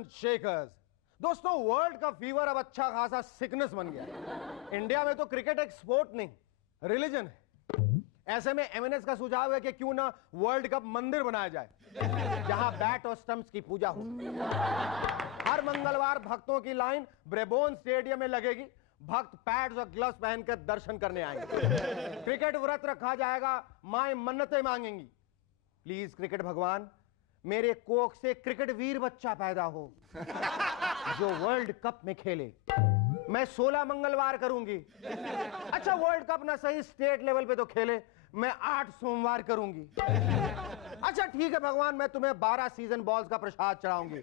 And shakers. दोस्तों, world cup fever अब अच्छा खासा सिकनेस बन गया है। इंडिया में तो क्रिकेट एक स्पोर्ट नहीं, रिलीजन है। ऐसे में एमएनएस का सुझाव है कि क्यों ना वर्ल्ड कप मंदिर बनाया जाए, जहां बैट और स्टंप्स की पूजा हो। हर मंगलवार भक्तों की लाइन ब्रेबोन स्टेडियम में लगेगी। भक्त पैड्स और ग्लव्स पहनकर दर्शन करने आएंगे। क्रिकेट व्रत रखा जाएगा, माएं मन्नतें मांगेंगी। प्लीज क्रिकेट भगवान, मेरे कोख से क्रिकेट वीर बच्चा पैदा हो जो वर्ल्ड कप में खेले। मैं 16 मंगलवार करूंगी। अच्छा, वर्ल्ड कप ना सही, स्टेट लेवल पे तो खेले, मैं 8 सोमवार करूंगी। अच्छा ठीक है भगवान, मैं तुम्हें 12 सीजन बॉल्स का प्रसाद चढ़ाऊंगी।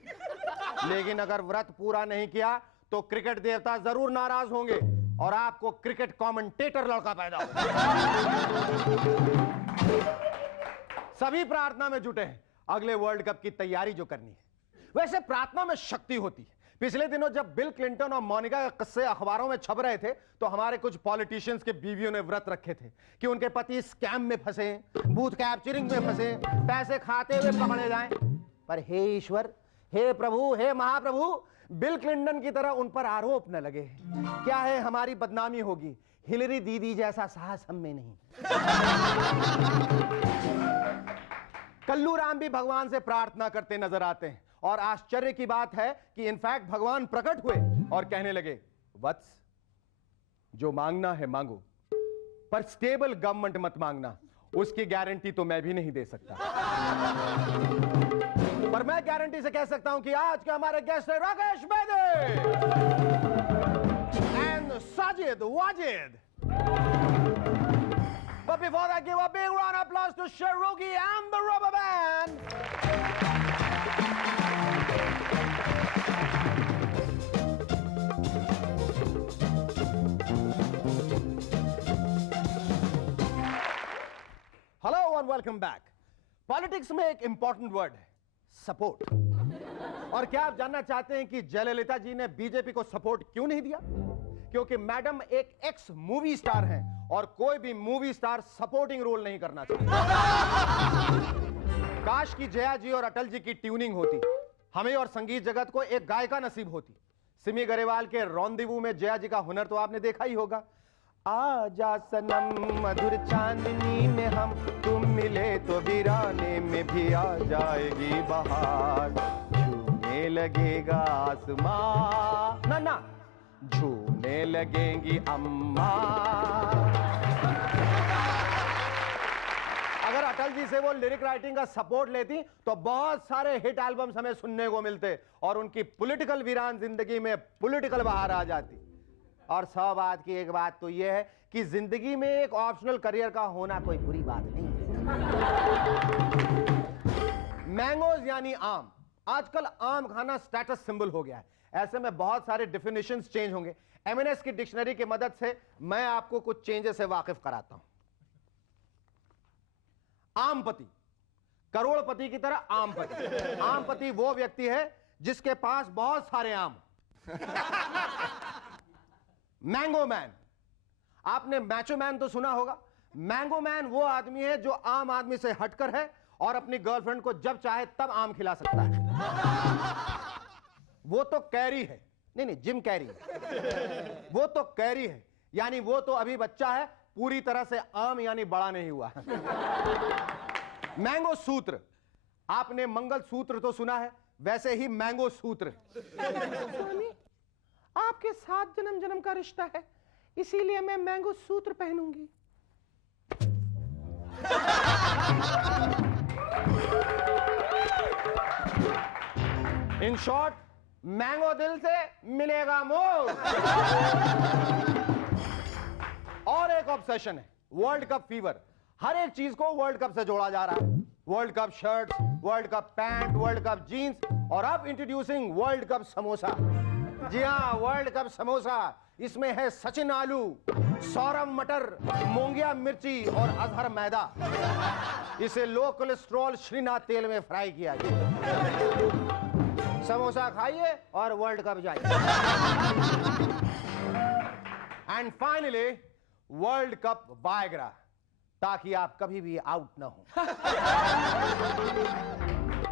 लेकिन अगर व्रत पूरा नहीं किया तो क्रिकेट देवता जरूर नाराज होंगे और आपको क्रिकेट कमेंटेटर लड़का पैदा हो। सभी प्रार्थना में जुटे हैं अगले वर्ल्ड कप की तैयारी जो करनी है। वैसे प्रार्थना में शक्ति होती है। पिछले दिनों जब बिल क्लिंटन और मोनिका के किस्से अखबारों में छप रहे थे तो हमारे कुछ पॉलिटिशियंस के बीवियों ने व्रत रखे थे कि उनके पति स्कैम में फंसे, बूथ कैप्चरिंग में फंसे, पैसे खाते हुए पकड़े जाएं। पर हे ईश्वर, हे प्रभु, हे महाप्रभु, बिल क्लिंटन की तरह उन पर आरोप न लगे। क्या है, हमारी बदनामी होगी। हिलरी दीदी जैसा साहस हम में नहीं। कल्लू राम भी भगवान से प्रार्थना करते नजर आते हैं और आश्चर्य की बात है कि इनफैक्ट भगवान प्रकट हुए और कहने लगे, वत्स, जो मांगना है मांगो, पर स्टेबल गवर्नमेंट मत मांगना, उसकी गारंटी तो मैं भी नहीं दे सकता। पर मैं गारंटी से कह सकता हूं कि आज के हमारे गेस्ट है राकेश बेदे and Sajid Wajid. But before that, give a big round of applause to Sharugi and the Rubber Band. Hello and welcome back. Pॉलिटिक्स में एक इंपॉर्टेंट वर्ड है, सपोर्ट। और क्या आप जानना चाहते हैं कि जयललिता जी ने बीजेपी को सपोर्ट क्यों नहीं दिया? क्योंकि मैडम एक एक्स मूवी स्टार हैं और कोई भी मूवी स्टार सपोर्टिंग रोल नहीं करना चाहता। काश की जया जी और अटल जी की ट्यूनिंग होती, हमें और संगीत जगत को एक गायिका नसीब होती। सिमी गरेवाल के रॉन्डेवू में जया जी का हुनर तो आपने देखा ही होगा। आजा सनम मधुर चांदनी में हम, तुम मिले तो वीराने में भी आ जाएगी बहार, झूमने लगेगा आसमां, ना ना, झूमने लगेंगी अम्मा। अगर अटल जी से वो लिरिक राइटिंग का सपोर्ट लेती तो बहुत सारे हिट एल्बम्स हमें सुनने को मिलते और उनकी पॉलिटिकल वीरान जिंदगी में पॉलिटिकल बहार आ जाती। और 100 बात की एक बात तो यह है कि जिंदगी में एक ऑप्शनल करियर का होना कोई बुरी बात नहीं है। मैंगोज यानी आम। आजकल आम खाना स्टेटस सिंबल हो गया है। ऐसे में बहुत सारे डेफिनेशंस चेंज होंगे। एमएनएस की डिक्शनरी की मदद से मैं आपको कुछ चेंजेस से वाकिफ कराता हूं। आमपति, करोड़पति की तरह आमपति। आमपति वो व्यक्ति है जिसके पास बहुत सारे आम। मैंगो मैन, आपने मैचो मैन तो सुना होगा। मैंगो मैन वो आदमी है जो आम आदमी से हटकर है और अपनी गर्लफ्रेंड को जब चाहे तब आम खिला सकता है। वो तो कैरी है, नहीं जिम कैरी, वो तो कैरी है, यानी वो तो अभी बच्चा है, पूरी तरह से आम यानी बड़ा नहीं हुआ। मैंगो सूत्र, आपने मंगल सूत्र तो सुना है, वैसे ही मैंगो सूत्र। स्वामी, आपके साथ जन्म जन्म का रिश्ता है, इसीलिए मैं मैंगो सूत्र पहनूंगी। इन शॉर्ट, मैंगो दिल से मिलेगा मोह। और एक ऑब्सेशन है, वर्ल्ड कप फीवर। हर एक चीज को वर्ल्ड कप से जोड़ा जा रहा है। World cup shirts, world cup pants, world cup jeans और अब इंट्रोड्यूसिंग वर्ल्ड कप समोसा। जी हां, वर्ल्ड कप समोसा। इसमें है सचिन आलू, सौरभ मटर, मोंगिया मिर्ची और अजहर मैदा। इसे लो कोलेस्ट्रॉल श्रीनाथ तेल में फ्राई किया गया। समोसा खाइए और वर्ल्ड कप जाइए। And finally world cup Viagra, ताकि आप कभी भी आउट ना हो।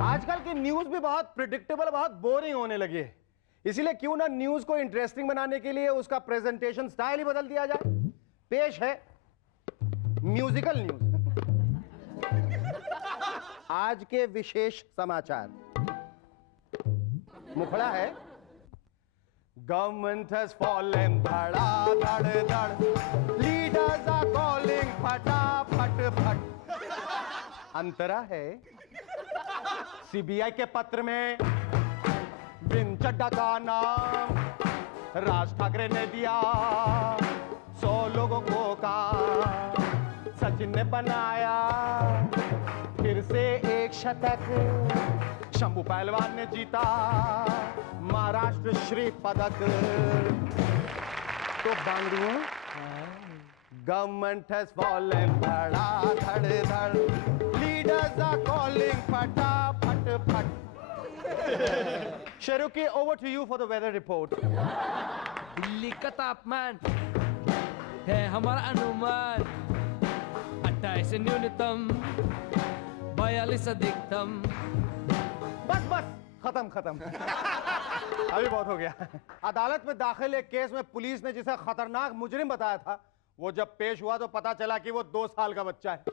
आजकल की न्यूज भी बहुत प्रिडिक्टेबल, बहुत बोरिंग होने लगी है। इसीलिए क्यों ना न्यूज को इंटरेस्टिंग बनाने के लिए उसका प्रेजेंटेशन स्टाइल ही बदल दिया जाए। पेश है म्यूजिकल न्यूज। आज के विशेष समाचार। मुखड़ा है गवर्नमेंट हैज फॉलन धड़ धड़, लीडर्स आर कॉलिंग फटाफट फट। अंतरा है सीबीआई के पत्र में विन चड्डा का नाम राज ठाकरे ने दिया 100 लोगों को काम। सचिन ने बनाया फिर से एक शतक, शंभू पहलवान ने जीता महाराष्ट्र श्री पदक। तो बांगड़ू गवर्नमेंट हैज फॉलन धड़ा धड़ धड़, लीडर्स आर कॉलिंग फटाफट फट। शेरुकी, over to you for the weather report. Delhi का तापमान है हमारा अनुमान 28 न्यूनतम 42 अधिकतम। बस बस खत्म खत्म। अभी बहुत हो गया। अदालत में दाखिल एक केस में पुलिस ने जिसे खतरनाक मुजरिम बताया था, वो जब पेश हुआ तो पता चला कि वो 2 साल का बच्चा है।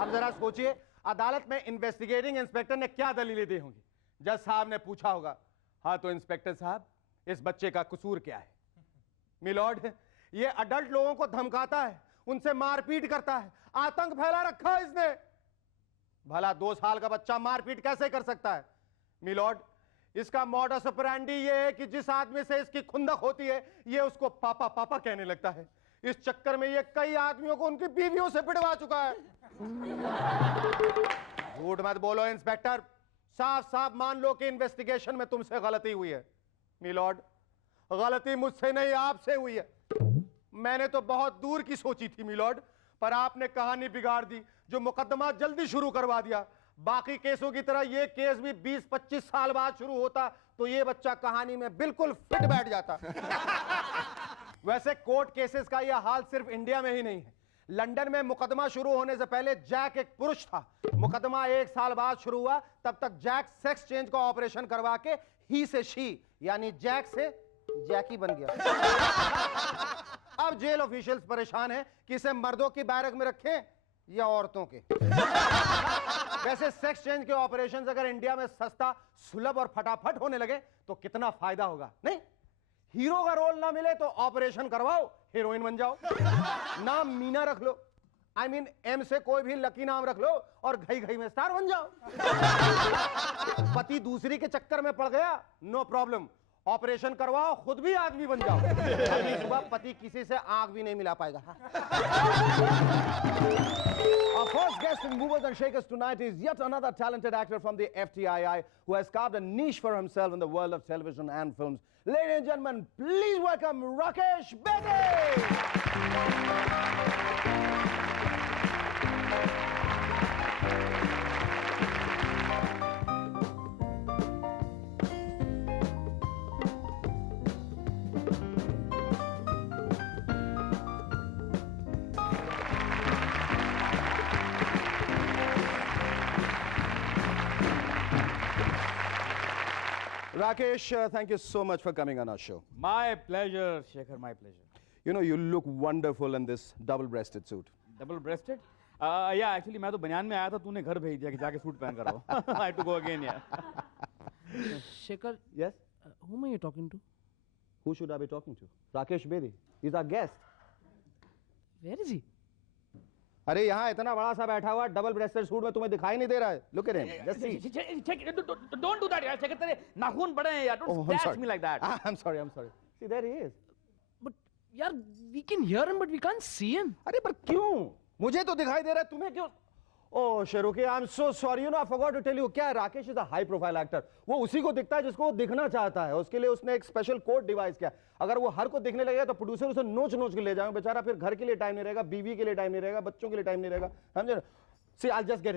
अब जरा सोचिए, अदालत में इन्वेस्टिगेटिंग इंस्पेक्टर ने क्या दलीलें दी होंगी। जज साहब ने पूछा होगा, हाँ तो इंस्पेक्टर साहब इस बच्चे का कसूर क्या है। मिलॉर्ड, ये अडल्ट लोगों को धमकाता है, उनसे मारपीट करता है, आतंक फैला रखा है इसने। भला 2 साल का बच्चा मारपीट कैसे कर सकता है। मिलॉर्ड, इसका मॉडस ऑपरेंडी ये है कि जिस आदमी से इसकी खुंदक होती है, ये उसको पापा पापा कहने लगता है। इस चक्कर में ये कई आदमियों को उनकी बीवियों से पिटवा चुका है। झूठ मत बोलो इंस्पेक्टर, साफ साफ मान लो कि इन्वेस्टिगेशन में तुमसे गलती हुई है। मिलॉर्ड, गलती मुझसे नहीं आपसे हुई है। मैंने तो बहुत दूर की सोची थी मिलॉर्ड, पर आपने कहानी बिगाड़ दी, जो मुकदमा जल्दी शुरू करवा दिया। बाकी केसों की तरह ये केस भी 20-25 साल बाद शुरू होता तो ये बच्चा कहानी में बिल्कुल फिट बैठ जाता। वैसे कोर्ट केसेस का यह हाल सिर्फ इंडिया में ही नहीं है। लंदन में मुकदमा शुरू होने से पहले जैक एक पुरुष था। मुकदमा 1 साल बाद शुरू हुआ, तब तक जैक सेक्स चेंज का ऑपरेशन करवा के ही से शी यानी जैक से जैकी बन गया। अब जेल ऑफिशियल्स परेशान हैं कि इसे मर्दों की बैरक में रखें या औरतों के। वैसे सेक्स चेंज के ऑपरेशंस अगर इंडिया में सस्ता, सुलभ और फटाफट होने लगे तो कितना फायदा होगा। नहीं, हीरो का रोल ना मिले तो ऑपरेशन करवाओ, हीरोइन बन जाओ। नाम मीना रख लो, I mean एम से कोई भी लकी नाम रख लो और घई घई में स्टार बन जाओ। पति दूसरी के चक्कर में पड़ गया, नो प्रॉब्लम, ऑपरेशन करवाओ, खुद भी आदमी बन जाओ। अगली सुबह पति किसी से आंख भी नहीं मिला पाएगा। Our first guest in Movers and Shakers tonight is yet another talented actor from the FTII who has carved a niche for himself in the world of television and films. Ladies and gentlemen, please welcome Rakesh Bedi. Rakesh, thank you so much for coming on our show. My pleasure, Shekhar, my pleasure. You know, you look wonderful in this double-breasted suit. Double-breasted? Yeah, actually, मैं तो बनियान में आया था, तूने घर भेज दिया कि जाके सूट पहन कर आओ. I had to go again, yeah. Shekhar, Yes? whom are you talking to? Who should I be talking to? Rakesh Bedi. He's our guest. Where is he? अरे यहाँ इतना बड़ा सा बैठा हुआ डबल ब्रेस्टेड सूट में तुम्हें दिखाई नहीं दे रहा है. Look at him. Just see. Don't do that, यार. Shekhar, तेरे नाखून बड़े हैं यार. Don't scratch me like that. I'm sorry. See, there he is. But, yaar, we can hear him, but we can't see him. अरे पर क्यों? मुझे तो दिखाई दे रहा है, तुम्हें क्यों? Oh, Sheruki, I'm so sorry. You know, I forgot to tell you. क्या है, Rakesh is a high profile actor. वो उसी को दिखता है जिसको वो दिखना चाहता है. उसके लिए उसने एक स्पेशल कोड डिवाइस किया. अगर वो हर को दिखने लगेगा तो प्रोड्यूसर उसे नोच के ले जाएंगे. बेचारा फिर घर के लिए टाइम नहीं रहेगा, बीवी के लिए टाइम नहीं रहेगा, बच्चों के लिए टाइम नहीं रहेगा. समझे? See, I'll just get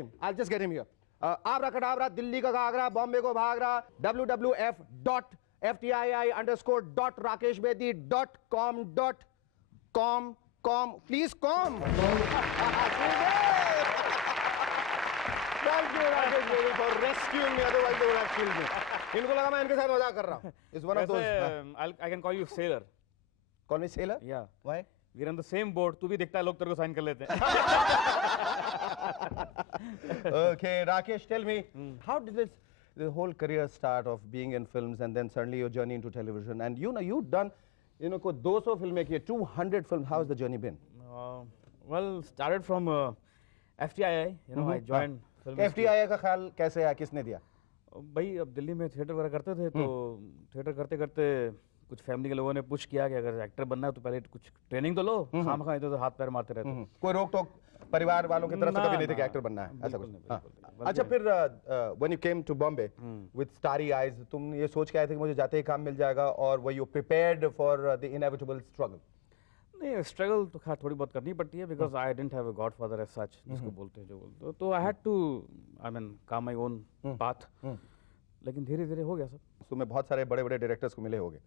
him here. आबरा दिल्ली का घाघरा, बॉम्बे को भागरा, www.ftii_rakeshbedi.com. Please com. Thank you, Rakesh baby, for rescuing me. Otherwise, they would have killed me. इनको लगा मैं इनके साथ मजाक कर रहा हूँ. It's one of those. I can call you sailor. Call me sailor? Yeah. Why? We're on the same boat. तू भी दिखता है लोग तेरे को साइन कर लेते हैं. Okay, Rakesh, tell me, how did the whole career start of being in films and then suddenly your journey into television? And you know, you've done, you know, 200 films किए, 200 films. How has the journey been? Well, started from FTII. You know, I joined. film FTII का ख्याल कैसे आया, किसने दिया? भाई अब दिल्ली में थिएटर वगैरह करते थे तो थिएटर करते करते कुछ फैमिली के लोगों ने पुश किया कि अगर एक्टर बनना है तो पहले कुछ ट्रेनिंग तो लो, खामखा इधर तो हाथ पैर मारते रहते हो. कोई रोक टोक परिवार वालों की तरफ से ना, कभी नहीं थे कि ना, एक्टर बनना है ऐसा कुछ? बिल्कुल हाँ. नहीं, अच्छा फिर when you came to Bombay with starry eyes, तुम ये सोच के आए थे कि मुझे जाते ही काम मिल जाएगा, और were you prepared for the inevitable struggle? नहीं, स्ट्रगल तो खैर थोड़ी बहुत करनी पड़ती है because I didn't have a godfather as such, जिसको बोलते हैं जो बोलते हो, तो I had to I mean carve my own path. लेकिन धीरे धीरे हो गया सब. तुम्हें बहुत सारे बड़े बड़े डायरेक्टर्स को मिले होंगे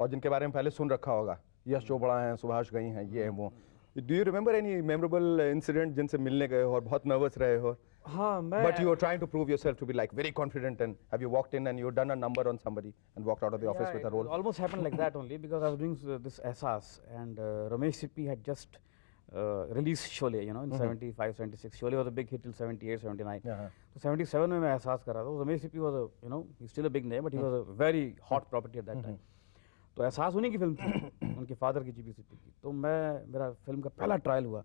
और जिनके बारे में पहले सुन रखा होगा, यश चोपड़ा हैं, सुभाष घई हैं, ये हैं वो. Do you remember any memorable incident जिनसे मिलने गए हो और बहुत नर्वस रहे हो? हाँ, मैं But you were trying to prove yourself to be like very confident, and have you walked in and you done a number on somebody and walked out of the office with a role? It almost happened like that only because I was doing this Ehsaas and Ramesh Sippy had just released Sholay, you know, in 75, 76. Sholay was a big hit till 78, 79. Yeah. So 77 में मैं एहसास कर रहा था. Ramesh Sippy was a, you know, he's still a big name, but he was a very hot property at that time. तो एहसास उन्हीं की फिल्म थी, उनके फादर की जीपी सिप्पी की. तो मेरा फिल्म का पहला ट्रायल हुआ,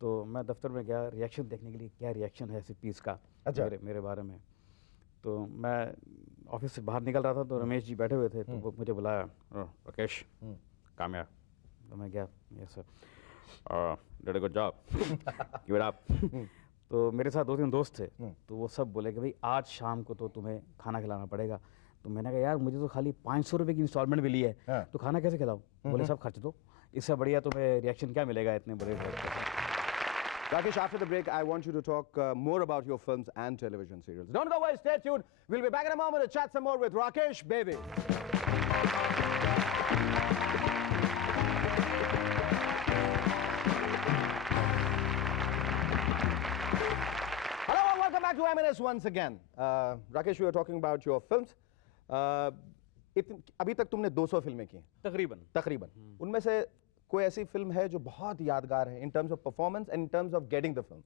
तो मैं दफ्तर में गया रिएक्शन देखने के लिए, क्या रिएक्शन है सिप्पीज़ का मेरे बारे में. तो मैं ऑफिस से बाहर निकल रहा था तो रमेश जी बैठे हुए थे, तो वो मुझे बुलाया, राकेश कामया. तो मैं गया, yes sir, did a good job, give it up. तो मेरे साथ 2-3 दोस्त थे, तो वो सब बोले कि भाई आज शाम को तो तुम्हें खाना खिलाना पड़ेगा. तो मैंने कहा यार मुझे तो खाली 500 रुपये की इंस्टॉलमेंट मिली है, तो खाना कैसे खिलाऊं? बोले सब खर्च दो, इससे बढ़िया तुम्हें रिएक्शन क्या मिलेगा इतने बड़े. Rakesh, after the break, I want you to talk more about your films and television serials. Don't go away, stay tuned. We'll be back in a moment to chat some more with Rakesh, baby. Hello and welcome back to M&S once again. Rakesh, we were talking about your films. अभी तक तुमने 200 फिल्में की तकरीबन. उनमें से कोई ऐसी फिल्म है जो बहुत यादगार है in terms of performance and in terms of getting the film?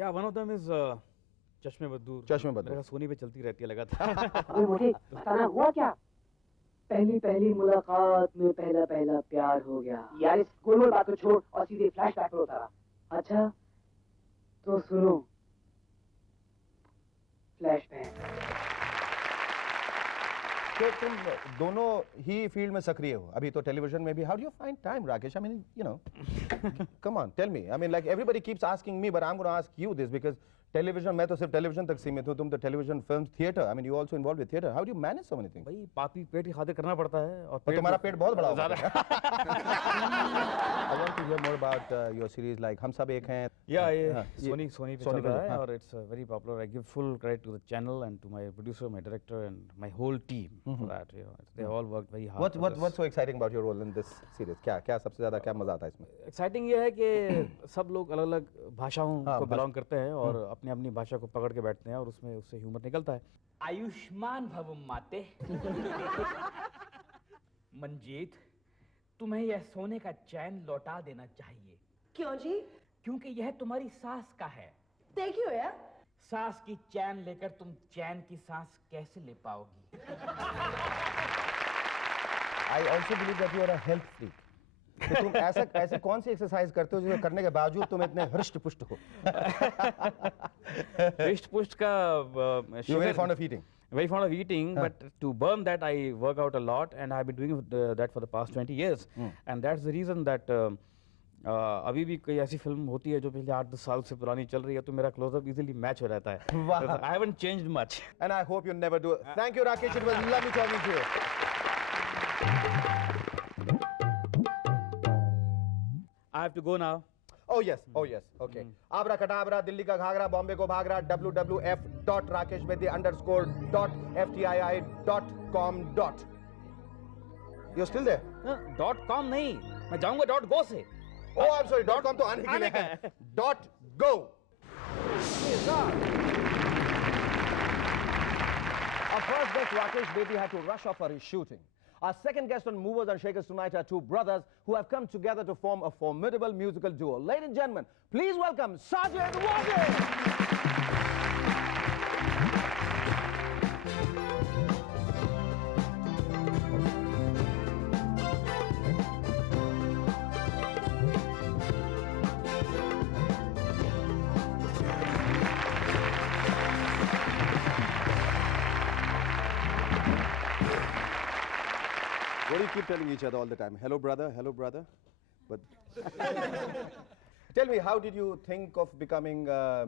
Yeah, one of them is चश्मे बद्दूर. मेरे सोनी पे चलती रहती है लगातार. अबे मोटे बताना हुआ क्या? पहली मुलाकात में पहला प्यार हो गया. यार इस गोल बात को छोड़ और सीधे फ्लैशबैक पर उतारा. अच्छा तो सुनो, फ्लैशबैक. तो तुम दोनों ही फील्ड में सक्रिय हो अभी तो टेलीविजन में भी. How do you find time, Rakesh? I mean, you know, come on, tell me. I mean, like everybody keeps asking me, but I am gonna ask you this because television, मैं तो सिर्फ टेलीविजन तक सीमित हूं, तुम तो television, film, theatre, I mean you also involve with theatre. How do you manage so many things? भाई पापी पेट की खातिर करना पड़ता है. और तुम्हारा पेट बहुत बड़ा होगा. I want to hear more about your series like हम सब एक हैं. या ये सोनी पे चल रहा है और it's very popular. I give full credit to the channel and to my producer, my director and my whole team for that. You know, they all worked very hard. What's so exciting about your role in this series? क्या सबसे ज्यादा क्या मजा आता है इसमें? Exciting ये है कि सब लोग अलग-अलग भाषाओं को बिलोंग करते हैं और अपनी भाषा को पकड़ के बैठते हैं और उससे ह्यूमर निकलता है. आयुष्मान भव माते. मंजीत, तुम्हें यह सोने का चैन लौटा देना चाहिए. क्यों जी? क्योंकि यह तुम्हारी सास का है. देखियो यार, सास की चैन लेकर तुम चैन की सांस कैसे ले पाओगी? I also believe that you are a health freak. तो तुम ऐसे कौन सी एक्सरसाइज करते हो जिसे करने के बावजूद तुम इतने हृष्ट पुष्ट हो? हृष्ट पुष्ट का you very fond of eating. Very fond of eating, but to burn that I work out a lot, and I've been doing that for the past 20 years, and that's the reason that अभी भी कोई ऐसी film होती है जो पिछले 8-10 साल से पुरानी चल रही है तो मेरा क्लोजअप इजीली मैच हो जाता है. I haven't changed much. And I hope you never do. Thank you, Rakesh. It was lovely talking to you. I have to go now. Oh yes, okay. Abra kadabra, Delhi ka ghagra, Bombay ko bhagra, wwf.rakeshbedi_FTII.com. You're still there? .com नहीं, मैं जाऊंगा .go से. Oh, I'm sorry. .com तो आने के लिए है. .go. Our first guest, Rakesh Beti, had to rush off for his shooting. Our second guest on Movers and Shakers tonight are two brothers who have come together to form a formidable musical duo. Ladies and gentlemen, please welcome Sajid Wajid. What do you keep telling each other all the time? Hello, brother. Hello, brother. But tell me, how did you think of becoming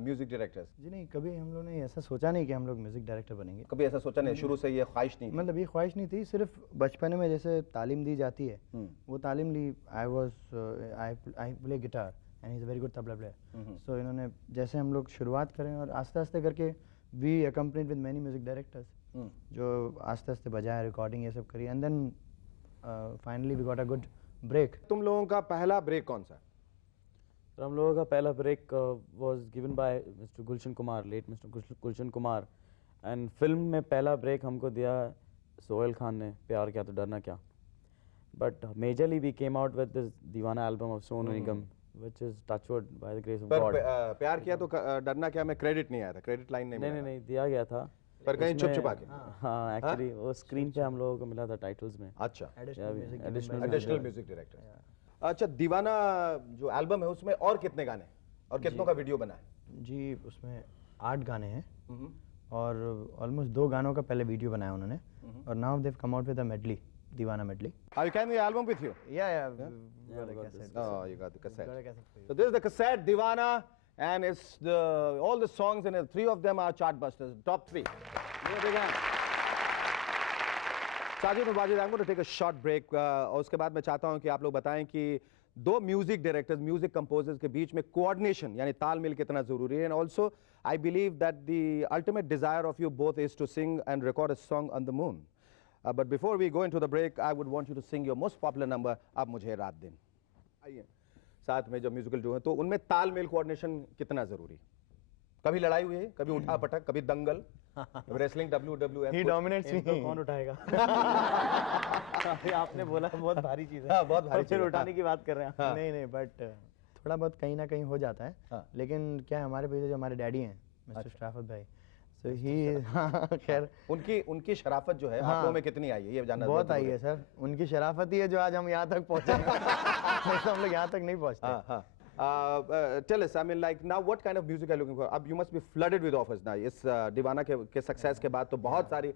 music directors? जी नहीं, कभी हम लोग ने ऐसा सोचा नहीं कि हम लोग म्यूज़िक डायरेक्टर बनेंगे। कभी ऐसा सोचा नहीं, शुरू से ये ख्वाहिश नहीं थी? मतलब ये ख्वाहिश नहीं थी, सिर्फ बचपन में जैसे तालीम दी जाती है, वो तालीम ली। I play guitar and he is a very good tabla player. So इन्होंने जैसे हम लोग शुरुआत करें और आस्ते आस्ते करके we accompanied with many music directors, जो आस्ते आस्ते बजाए, रिकॉर्डिंग ये सब करी, and then finally we got a good break. तुम लोगों का पहला ब्रेक कौन सा? तो हम लोगों का पहला break was given by mister Gulshan Kumar, late mister Gulshan Kumar, and film में पहला ब्रेक हमको दिया सोहेल खान ने, प्यार क्या तो डरना क्या। But majorly we came out with this Deewana album of Sonu Nigam, which is touchwood by the grace of God. प्यार किया तो डरना क्या में क्रेडिट नहीं आया था, क्रेडिट लाइन नहीं मिला? नहीं दिया गया था, पर कहीं छुप छुपा के। हाँ एक्चुअली वो स्क्रीन पे हम लोगों को मिला था टाइटल्स में। अच्छा, एडिशनल एडिशनल म्यूजिक डायरेक्टर। अच्छा, दीवाना जो एल्बम है उसमें और कितने गाने और कितनों का वीडियो बना है? जी उसमें 8 गाने हैं और ऑलमोस्ट 2 गानों का पहले वीडियो बनाया उन्होंने, और now they come out with a medley, Deewana medley. Are you carrying the album with you? Yeah, Oh, you got the cassette. So this is the cassette Divana, and it's all the songs in it. 3 of them are chart busters, top 3. Give a big hand. Sajid and Wajid, I'm going to take a short break. और उसके बाद मैं चाहता हूँ कि आप लोग बताएं कि 2 म्यूजिक डायरेक्टर्स, म्यूजिक कंपोजर्स के बीच में कोऑर्डिनेशन यानी तालमेल कितना जरूरी है, and also I believe that the ultimate desire of you both is to sing and record a song on the moon. But before we go into the break, I would want you to sing your most popular number, अब मुझे रात दिन. आइए, साथ में जब musical जो है तो उनमें तालमेल कोऑर्डिनेशन कितना जरूरी? कभी लड़ाई हुई है, कभी उठा पटक, कभी दंगल, रेसलिंग, WWF? ही डोमिनेट्स मी। कौन उठाएगा? आपने बोला बहुत भारी चीज़ है। हाँ, बहुत भारी फिर चीज़ है। उठाने की बात कर रहे हैं। हाँ। नहीं बट थोड़ा बहुत कहीं ना कहीं हो जाता है। हाँ। लेकिन क्या है, हमारे पीछे जो हमारे डैडी हैं मिस्टर शराफत भाई, सो ही खैर उनकी शराफत जो है आप लोगों में कितनी आई है ये जानना बहुत आई है सर। उनकी शराफत ही है जो आज हम यहाँ तक पहुँचे। नहीं तो हम लोग यहाँ तक नहीं पहुँचते। Tell us, I mean, like now, what kind of music are you looking for? अब you must be flooded with offers now. इस दीवाना के सक्सेस के बाद तो बहुत सारी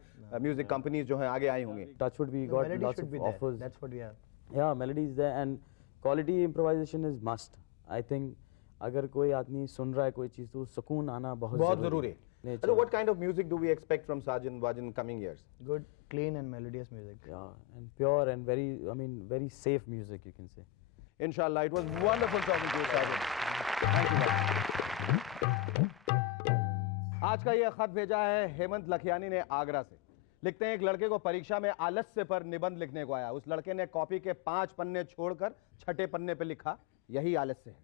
म्यूजिक कंपनीज जो हैं आगे आई होंगी. Touchwood, we got lots of offers. That's what we have. Yeah, melody is there and quality improvisation is must. I think अगर कोई आदमी सुन रहा है कोई चीज़ तो सुकून आना बहुत जरूरी है. So what kind of music do we expect from Sajid and Wajid in coming years? Good, clean and melodious music. Yeah, and pure and very safe music, you can say. Inshallah, it was wonderful talking to you, Sajid. Thank you. आज का ये खत भेजा है हेमंत लखियानी ने आगरा से. लिखते हैं, एक लड़के को परीक्षा में आलस्य पर निबंध लिखने को आया. उस लड़के ने कॉपी के 5 पन्ने छोड़कर 6ठे पन्ने पे लिखा, यही आलस्य है.